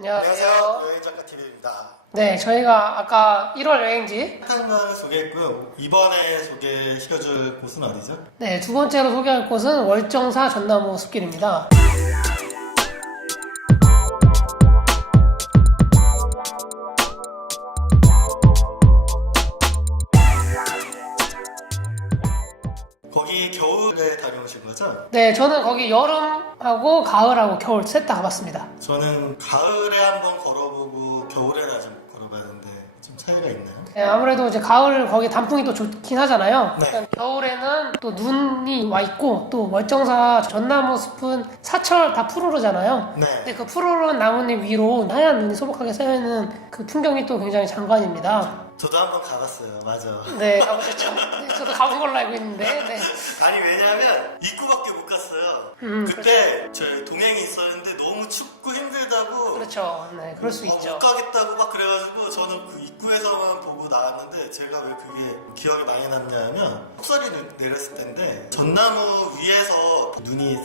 안녕하세요. 여행작가TV입니다. 네, 저희가 아까 1월 여행지 한탄강을 소개했고요. 이번에 소개시켜줄 곳은 어디죠? 네, 두 번째로 소개할 곳은 월정사 전나무 숲길입니다. 거기 겨울에 다녀오신 거죠? 네, 저는 거기 여름하고 가을하고 겨울 셋 다 가봤습니다. 저는 가을에 한번 걸어보고 겨울에나 좀 걸어봤는데 좀 차이가 있나요? 네, 아무래도 이제 가을 거기 단풍이 또 좋긴 하잖아요. 네. 그러니까 겨울에는 또 눈이 와 있고 또 월정사 전나무 숲은 사철 다 푸르르잖아요. 네. 근데 그 푸르른 나뭇잎 위로 하얀 눈이 소복하게 쌓여있는 그 풍경이 또 굉장히 장관입니다. 저도 한번 가봤어요. 맞아. 네, 가보셨죠? 네, 저도 가본 걸로 알고 있는데, 네. 아니 왜냐면 입구밖에 못 갔어요. 그때 저희 동행이 있었는데 너무 춥고 힘들다고 그렇죠. 네, 그럴 수 있죠. 못 가겠다고 막 그래가지고 저는 그 입구에서만 보고 나왔는데 제가 왜 그게 기억에 많이 남냐면 폭설이 내렸을 텐데 전나무 위에서 눈이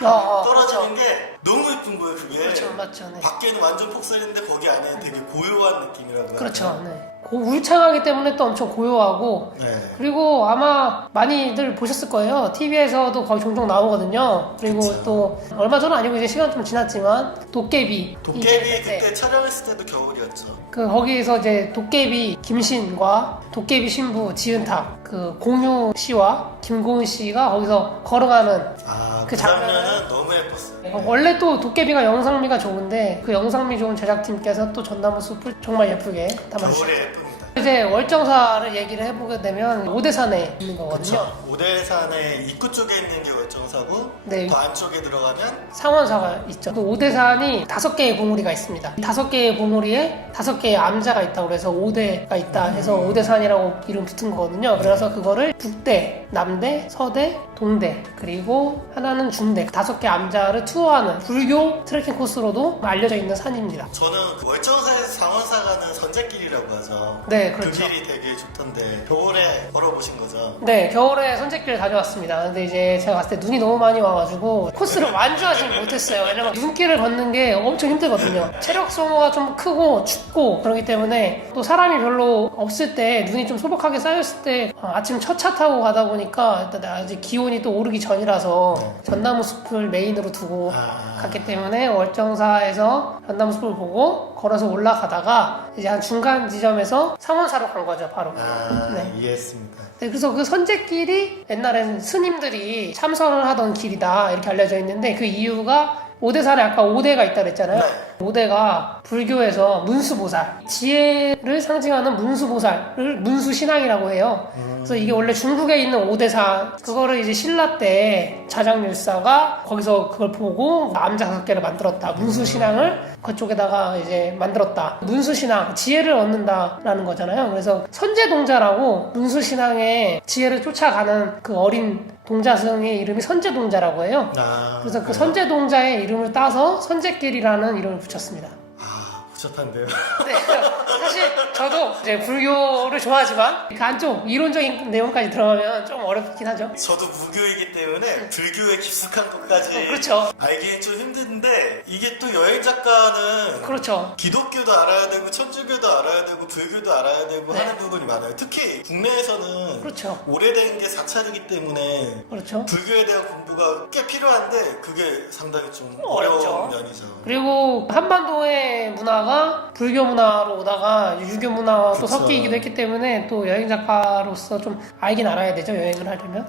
떨어지는 그렇죠. 게 너무 예쁜 거예요. 그게 그렇죠, 맞죠. 네. 밖에는 완전 폭설인데 거기 안에는 되게 고요한 느낌이라고요. 그렇죠. 네. 울창하기 때문에 또 엄청 고요하고, 네. 그리고 아마 많이들 보셨을 거예요. TV에서도 거의 종종 나오거든요. 그리고 그쵸. 또 얼마 전은 아니고 이제 시간 좀 지났지만 도깨비 그때 촬영했을 때도 겨울이었죠. 그 거기에서 이제 도깨비 김신과 도깨비 신부 지은탁 그 공유 씨와 김고은 씨가 거기서 걸어가는 그 장면은 너무 예뻤어요. 원래 또 도깨비가 영상미가 좋은데 그 영상미 좋은 제작팀께서 또 전나무 숲을 정말 예쁘게 담아주셨어요. 겨울에 예쁩니다. 이제 월정사를 얘기를 해보게 되면 오대산에 있는 거거든요. 그쵸. 오대산의 입구 쪽에 있는 게 월정사고 네. 더 안쪽에 들어가면 상원사가 있죠. 그 오대산이 5개의 봉우리가 있습니다. 5개의 봉우리에 5개의 암자가 있다고 그래서 5대가 있다 해서 오대산이라고 이름 붙은 거거든요. 그래서 그거를 북대, 남대, 서대, 동대 그리고 하나는 중대 5개 암자를 투어하는 불교 트레킹 코스로도 알려져 있는 산입니다. 저는 그 월정사에서 상원사 가는 선제길이라고 하죠. 네, 그 그렇죠. 길이 되게 좋던데 겨울에 걸어보신 거죠? 네, 겨울에 선제길 다녀왔습니다. 근데 이제 제가 갔을 때 눈이 너무 많이 와가지고 코스를 완주하지 못했어요. 왜냐면 눈길을 걷는 게 엄청 힘들거든요. 체력 소모가 좀 크고 춥고 그렇기 때문에 또 사람이 별로 없을 때 눈이 좀 소복하게 쌓였을 때 아침 첫 차 타고 가다 보니까 일단 아직 기온이 또 오르기 전이라서 전나무 숲을 메인으로 두고 갔기 때문에 월정사에서 전나무 숲을 보고 걸어서 올라가다가 이제 한 중간 지점에서 상원사로 간 거죠, 바로. 네. 이해했습니다. 네, 그래서 그 선제길이 옛날에는 스님들이 참선을 하던 길이다 이렇게 알려져 있는데 그 이유가 오대산에 아까 5대가 있다 그랬잖아요. 네. 5대가 불교에서 문수보살, 지혜를 상징하는 문수보살을 문수신앙이라고 해요. 그래서 이게 원래 중국에 있는 오대산, 그거를 이제 신라 때 자장율사가 거기서 그걸 보고 암자 5개를 만들었다. 문수신앙을 그쪽에다가 이제 만들었다. 문수신앙, 지혜를 얻는다라는 거잖아요. 그래서 선제동자라고 문수신앙의 지혜를 쫓아가는 그 어린 동자승의 이름이 선제동자라고 해요. 그래서 그 선제동자의 이름을 따서 선제길이라는 이름을 붙였습니다. 복잡한데요. 네, 사실 저도 이제 불교를 좋아하지만 그 안쪽 이론적인 내용까지 들어가면 좀 어렵긴 하죠. 저도 무교이기 때문에 불교에 깊숙한 것까지 그렇죠. 알기엔 좀 힘든데 이게 또 여행 작가는 그렇죠. 기독교도 알아야 되고 천주교도 알아야 되고 불교도 알아야 되고 하는 부분이 많아요. 특히 국내에서는 그렇죠. 오래된 게 사찰이기 때문에 그렇죠. 불교에 대한 공부가 꽤 필요한데 그게 상당히 좀 어렵죠. 어려운 면이죠. 그리고 한반도의 문화가 불교 문화로 오다가 유교 문화와 또 그쵸. 섞이기도 했기 때문에 또 여행 작가로서 좀 알긴 알아야 되죠, 여행을 하려면.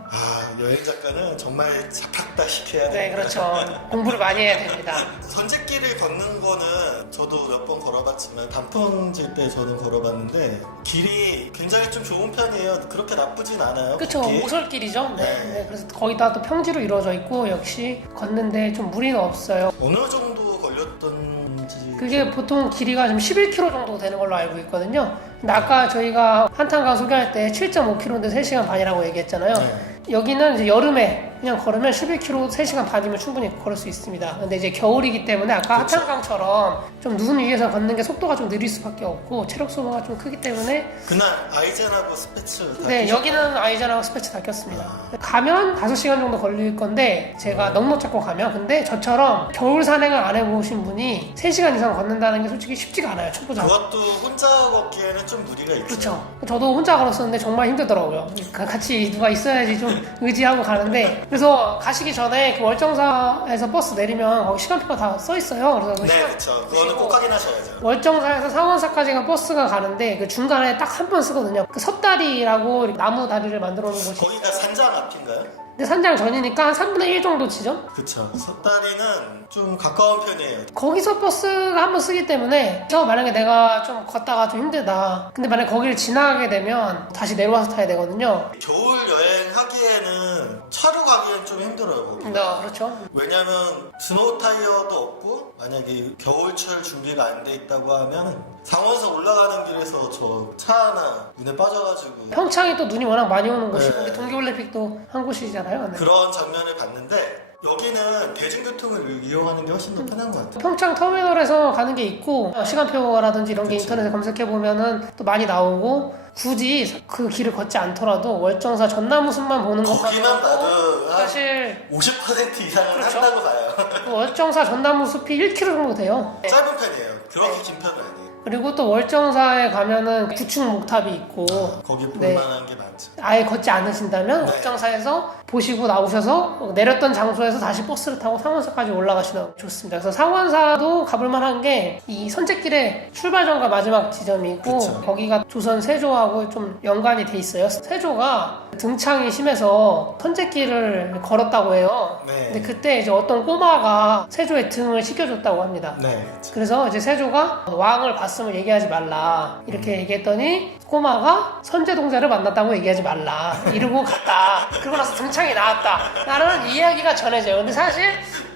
여행 작가는 정말 잡았다 시켜야 돼요. 네, 그렇죠. 공부를 많이 해야 됩니다. 선제길을 걷는 거는 저도 몇 번 걸어봤지만 단풍질 때 저는 걸어봤는데 길이 굉장히 좀 좋은 편이에요. 그렇게 나쁘진 않아요. 그렇죠. 걷기. 오솔길이죠. 네. 네. 네. 그래서 거의 다 또 평지로 이루어져 있고 역시 걷는데 좀 무리는 없어요. 어느 정도 걸렸던지 그게 보통 길이가 좀 11km 정도 되는 걸로 알고 있거든요. 근데 아까 저희가 한탄강 소개할 때 7.5km인데 3시간 반이라고 얘기했잖아요. 네. 여기는 이제 여름에 그냥 걸으면 11km 3시간 반이면 충분히 걸을 수 있습니다. 근데 이제 겨울이기 때문에 아까 그렇죠. 하천강처럼 좀 눈 위에서 걷는 게 속도가 좀 느릴 수밖에 없고 체력 소모가 좀 크기 때문에 그날 아이젠하고 스패츠 다 네, 끼셨나요? 여기는 아이젠하고 스패치 다 꼈습니다. 가면 5시간 정도 걸릴 건데 제가 넉넉 잡고 가면 근데 저처럼 겨울 산행을 안 해보신 분이 3시간 이상 걷는다는 게 솔직히 쉽지가 않아요. 초보자. 그것도 혼자 걷기에는 좀 무리가 있죠. 그렇죠. 저도 혼자 걸었었는데 정말 힘들더라고요. 같이 누가 있어야지 좀 의지하고 가는데 그래서 가시기 전에 그 월정사에서 버스 내리면 거기 시간표가 다 써 있어요. 그래서 그 네, 시간 그렇죠. 그거는 보시고 꼭 확인하셔야죠. 월정사에서 상원사까지가 버스가 가는데 그 중간에 딱 한 번 쓰거든요. 그 섭다리라고 나무 다리를 만들어 놓은 곳이 거기가 산장 앞인가요? 근데 산장 전이니까 한 3분의 1 정도 지점? 그쵸. 섭다리는 좀 가까운 편이에요. 거기서 버스가 한 번 쓰기 때문에 만약에 내가 좀 걷다가 좀 힘들다 근데 만약에 거기를 지나가게 되면 다시 내려와서 타야 되거든요. 겨울 여행하기에는 차로 가기엔 좀 힘들어요. 거기. 네, 그렇죠. 왜냐면 스노우 타이어도 없고 만약에 겨울철 준비가 안 돼 있다고 하면 상원서 올라가는 길에서 저 차 하나 눈에 빠져가지고 평창이 또 눈이 워낙 많이 오는 곳이고 네. 우리 동계올림픽도 한 곳이잖아요. 네. 그런 장면을 봤는데 여기는 대중교통을 이용하는 게 훨씬 더 편한 것 같아요. 평창 터미널에서 가는 게 있고 시간표라든지 이런 게 그치. 인터넷에 검색해 보면은 또 많이 나오고 굳이 그 길을 걷지 않더라도 월정사 전나무숲만 보는 거기만 것만으로도 봐도 한 사실 50% 이상은 그렇죠. 한다고 봐요. 그 월정사 전나무숲이 1km 정도 돼요. 짧은 편이에요. 그렇게 네. 긴 편은 아니에요. 그리고 또 월정사에 가면은 구층 목탑이 있고 거기 네. 볼만한 게 많죠. 아예 걷지 않으신다면 네. 월정사에서 보시고 나오셔서 내렸던 장소에서 다시 버스를 타고 상원사까지 올라가시는 거 좋습니다. 그래서 상원사도 가볼 만한 게 이 선제길의 출발점과 마지막 지점이고 그쵸. 거기가 조선 세조하고 좀 연관이 돼 있어요. 세조가 등창이 심해서 선제길을 걸었다고 해요. 네. 근데 그때 이제 어떤 꼬마가 세조의 등을 씻겨줬다고 합니다. 네. 그쵸. 그래서 이제 세조가 왕을 봤으면 얘기하지 말라 이렇게 얘기했더니 꼬마가 선제동자를 만났다고 얘기하지 말라 이러고 갔다. 그러고 나서 등창이 나왔다 라는 이야기가 전해져요. 근데 사실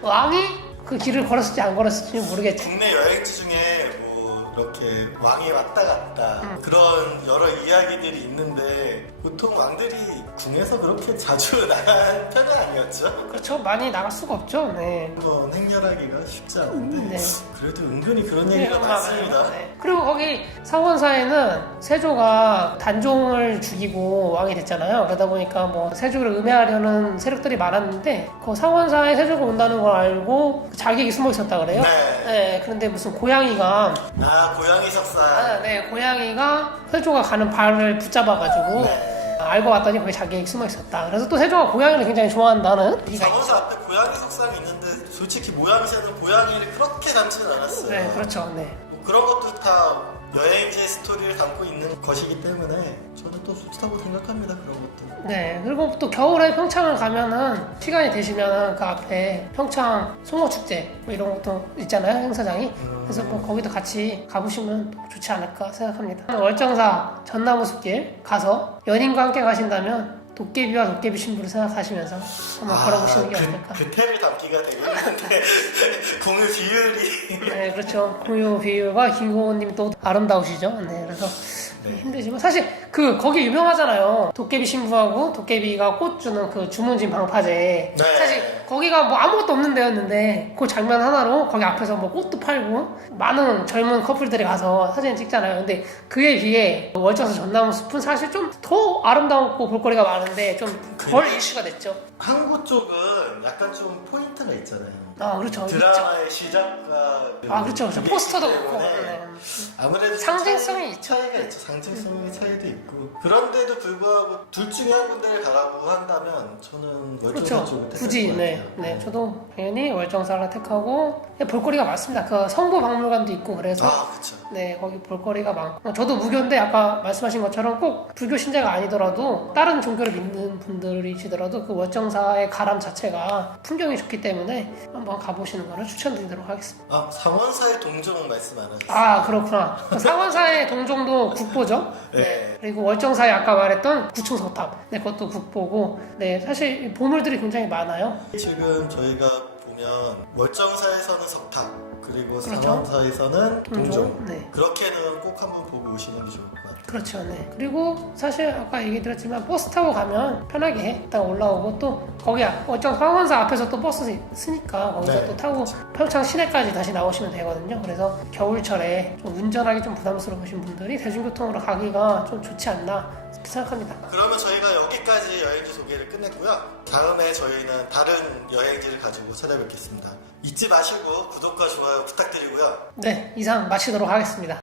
왕이 그 길을 걸었을지 안 걸었을지 모르겠죠. 국내 여행지 중에 뭐 이렇게 왕이 왔다 갔다 그런 여러 이야기들이 있는데 보통 왕들이 궁에서 그렇게 자주 나간 편은 아니었죠. 그렇죠. 많이 나갈 수가 없죠. 네. 한번 행렬하기가 쉽지 않은데 네. 그래도 은근히 그런 얘기가 네, 많습니다. 네. 그리고 거기 상원사에는 세조가 단종을 죽이고 왕이 됐잖아요. 그러다 보니까 뭐 세조를 음해하려는 세력들이 많았는데 그 상원사에 세조가 온다는 걸 알고 자객이 숨어 있었다 그래요. 네. 네, 그런데 무슨 고양이가 고양이 석산. 고양이가 세조가 가는 발을 붙잡아가지고 네. 알고 봤더니 거기 자객이 숨어 있었다. 그래서 또 세조가 고양이를 굉장히 좋아한다는 얘기가 상원사 앞에 고양이 석상이 있는데 솔직히 모양새는 고양이를 그렇게 닮지는 않았어요. 네, 그렇죠. 네. 뭐 그런 것도 다 여행지의 스토리를 담고 있는 것이기 때문에 저는 또 좋다고 생각합니다. 그런 것도. 네, 그리고 또 겨울에 평창을 가면은 시간이 되시면은 그 앞에 평창 송어축제 뭐 이런 것도 있잖아요, 행사장이. 그래서 뭐 거기도 같이 가보시면 좋지 않을까 생각합니다. 월정사 전나무숲길 가서 연인과 함께 가신다면 도깨비와 도깨비 신부를 생각하시면서 한번 걸어보시는 게 어떨까. 그 템을 담기가 되고 있는데 공유 비율이 네, 그렇죠. 공유 비율과 김고은님 또 아름다우시죠. 네, 그래서 힘들지만 사실 거기 유명하잖아요. 도깨비 신부하고 도깨비가 꽃 주는 그 주문진 방파제. 네. 사실 거기가 뭐 아무것도 없는 데였는데 그 장면 하나로 거기 앞에서 뭐 꽃도 팔고 많은 젊은 커플들이 가서 사진 찍잖아요. 근데 그에 비해 월정사 전나무 숲은 사실 좀 더 아름다웠고 볼거리가 많은데 좀 덜 이슈가 됐죠. 항구 쪽은 약간 좀 포인트가 있잖아요. 아, 그렇죠. 드라마의 시작과 그렇죠. 그게 포스터도 있기 그렇고. 때문에 네. 아무래도 상징성이 있죠. 차이가 있죠. 상징성의 차이도 있고 그런데도 불구하고 둘 중에 한 군데를 가라고 한다면 저는 월정사 그렇죠. 쪽을 택할 굳이 것 네, 같아요. 네, 저도 당연히 월정사를 택하고 볼거리가 많습니다. 그 성부박물관도 있고 그래서 그렇죠. 네, 거기 볼거리가 많고 저도 무교인데 아까 말씀하신 것처럼 꼭 불교 신자가 아니더라도 다른 종교를 믿는 분들이시더라도 그 월정사의 가람 자체가 풍경이 좋기 때문에 한번 가보시는 거를 추천드리도록 하겠습니다. 상원사의 동종 말씀 안 하셨어요? 아, 그렇구나. 상원사의 동종도 국보죠. 네. 그리고 월정사에 아까 말했던 구층서탑. 네, 그것도 국보고. 네, 사실 보물들이 굉장히 많아요. 지금 저희가 보면 월정사에서는 석탑, 그리고 그렇죠. 상암사에서는 동종. 네. 그렇게는 꼭 한번 보고 오시는 게 좋을 것 같아요. 그렇죠. 네. 그리고 사실 아까 얘기 드렸지만 버스 타고 가면 편하게 딱 올라오고 또 거기야 황원사 앞에서 또 버스 쓰니까 거기서 네. 또 타고 평창 시내까지 다시 나오시면 되거든요. 그래서 겨울철에 좀 운전하기 좀 부담스러우신 분들이 대중교통으로 가기가 좀 좋지 않나 생각합니다. 그러면 저희가 여기까지 여행지 소개를 끝냈고요. 다음에 저희는 다른 여행지를 가지고 찾아뵙겠습니다. 잊지 마시고 구독과 좋아요 부탁드리고요. 네, 이상 마치도록 하겠습니다.